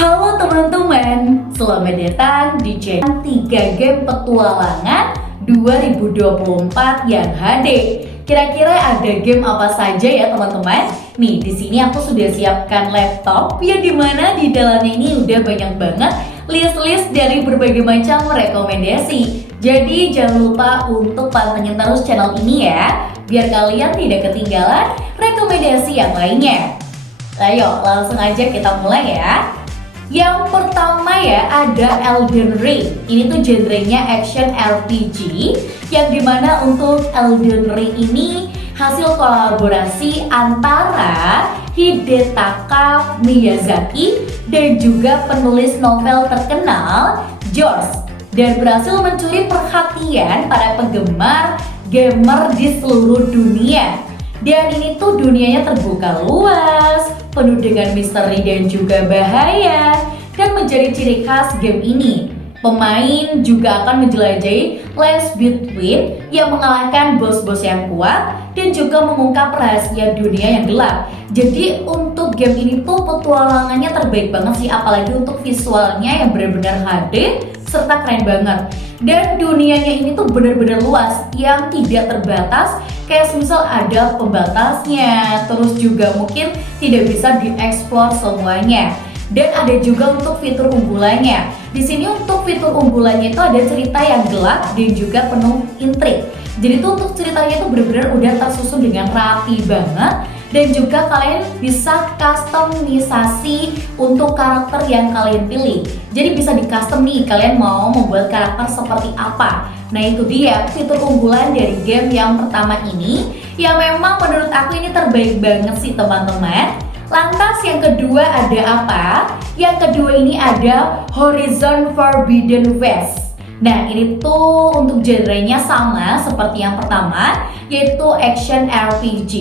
Halo teman-teman, selamat datang di channel 3 Game Petualangan 2024 yang HD. Kira-kira ada game apa saja ya teman-teman? Nih, di sini aku sudah siapkan laptop yang dimana di dalamnya ini udah banyak banget list-list dari berbagai macam rekomendasi. Jadi jangan lupa untuk pantengin terus channel ini ya, biar kalian tidak ketinggalan rekomendasi yang lainnya. Ayo langsung aja kita mulai ya. Yang pertama ya ada Elden Ring. Ini tuh genrenya action RPG, yang dimana untuk Elden Ring ini hasil kolaborasi antara Hidetaka Miyazaki dan juga penulis novel terkenal George, dan berhasil mencuri perhatian para penggemar gamer di seluruh dunia. Dan ini tuh dunianya terbuka luas, penuh dengan misteri dan juga bahaya. Dan menjadi ciri khas game ini, pemain juga akan menjelajahi Lands Between yang mengalahkan bos-bos yang kuat dan juga mengungkap rahasia dunia yang gelap. Jadi untuk game ini tuh petualangannya terbaik banget sih, apalagi untuk visualnya yang benar-benar HD serta keren banget. Dan dunianya ini tuh benar-benar luas yang tidak terbatas, kayak misal ada pembatasnya, terus juga mungkin tidak bisa dieksplor semuanya. Dan ada juga untuk fitur unggulannya. Di sini untuk fitur unggulannya itu ada cerita yang gelap dan juga penuh intrik. Jadi tuh untuk ceritanya itu benar-benar udah tersusun dengan rapi banget. Dan juga kalian bisa customisasi untuk karakter yang kalian pilih. Jadi bisa di custom nih, kalian mau membuat karakter seperti apa. Nah itu dia fitur unggulan dari game yang pertama ini, yang memang menurut aku ini terbaik banget sih teman-teman. Lantas yang kedua ada apa? Yang kedua ini ada Horizon Forbidden West. Nah ini tuh untuk genrenya sama seperti yang pertama, yaitu action RPG.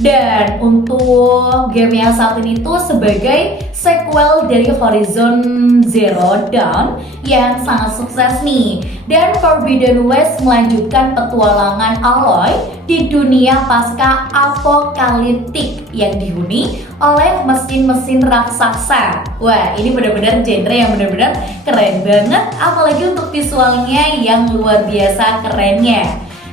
Dan untuk game yang satu ini tuh sebagai sequel dari Horizon Zero Dawn yang sangat sukses nih. Dan Forbidden West melanjutkan petualangan Aloy di dunia pasca apokaliptik yang dihuni oleh mesin-mesin raksasa. Wah, ini benar-benar genre yang benar-benar keren banget, apalagi untuk visualnya yang luar biasa kerennya.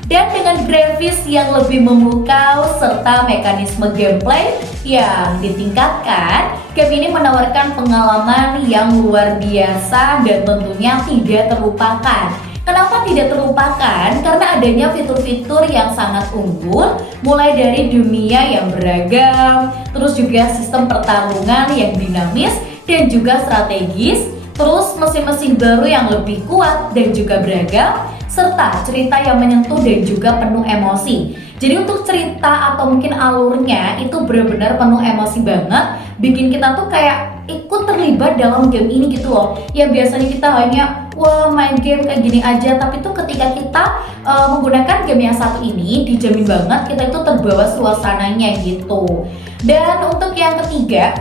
Dan dengan grafis yang lebih memukau serta mekanisme gameplay yang ditingkatkan, game ini menawarkan pengalaman yang luar biasa dan tentunya tidak terlupakan. Kenapa tidak terlupakan? Karena adanya fitur-fitur yang sangat unggul, mulai dari dunia yang beragam, terus juga sistem pertarungan yang dinamis dan juga strategis, terus mesin-mesin baru yang lebih kuat dan juga beragam, serta cerita yang menyentuh dan juga penuh emosi. Jadi untuk cerita atau mungkin alurnya itu benar-benar penuh emosi banget, bikin kita tuh kayak ikut terlibat dalam game ini gitu loh. Ya biasanya kita hanya wah main game kayak gini aja, tapi tuh ketika kita menggunakan game yang satu ini, dijamin banget kita itu terbawa suasananya gitu. Dan untuk yang ketiga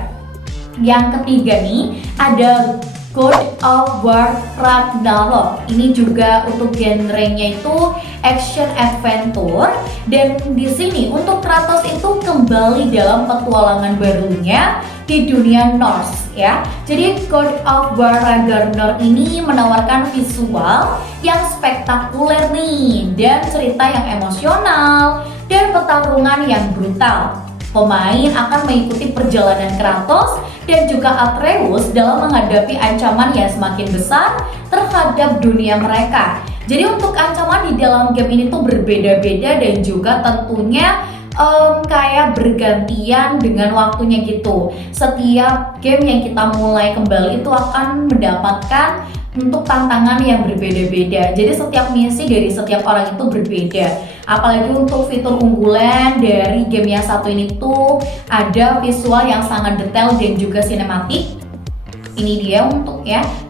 nih ada God of War Ragnarok. Ini juga untuk genrenya itu action adventure, dan di sini untuk Kratos itu kembali dalam petualangan barunya di dunia Norse ya. Jadi God of War Ragnarok ini menawarkan visual yang spektakuler nih, dan cerita yang emosional dan pertarungan yang brutal. Pemain akan mengikuti perjalanan Kratos dan juga Atreus dalam menghadapi ancaman yang semakin besar terhadap dunia mereka. Jadi untuk ancaman di dalam game ini tuh berbeda-beda dan juga tentunya kayak bergantian dengan waktunya gitu. Setiap game yang kita mulai kembali itu akan mendapatkan untuk tantangan yang berbeda-beda. Jadi setiap misi dari setiap orang itu berbeda. Apalagi untuk fitur unggulan dari game yang satu ini tuh ada visual yang sangat detail dan juga sinematik. Ini dia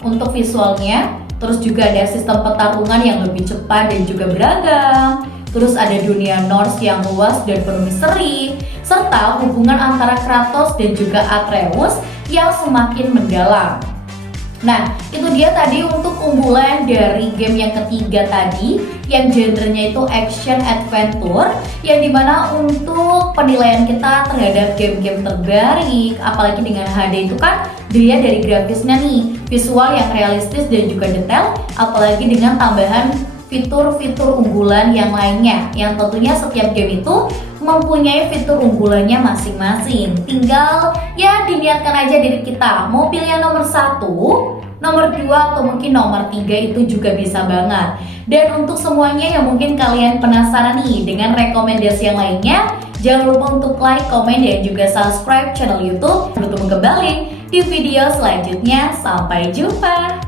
untuk visualnya. Terus juga ada sistem pertarungan yang lebih cepat dan juga beragam. Terus ada dunia Norse yang luas dan penuh misteri, serta hubungan antara Kratos dan juga Atreus yang semakin mendalam. Nah, itu dia tadi untuk unggulan dari game yang ketiga tadi, yang genrenya itu action adventure, yang dimana untuk penilaian kita terhadap game-game terbaik, apalagi dengan HD itu kan Dilihat dari grafisnya nih, visual yang realistis dan juga detail, apalagi dengan tambahan fitur-fitur unggulan yang lainnya, yang tentunya setiap game itu mempunyai fitur unggulannya masing-masing. Tinggal ya diniatkan aja diri kita, mau pilih yang nomor 1, nomor 2, atau mungkin nomor 3 itu juga bisa banget. Dan untuk semuanya yang mungkin kalian penasaran nih dengan rekomendasi yang lainnya, jangan lupa untuk like, komen, dan juga subscribe channel YouTube. Bertemu kembali di video selanjutnya. Sampai jumpa.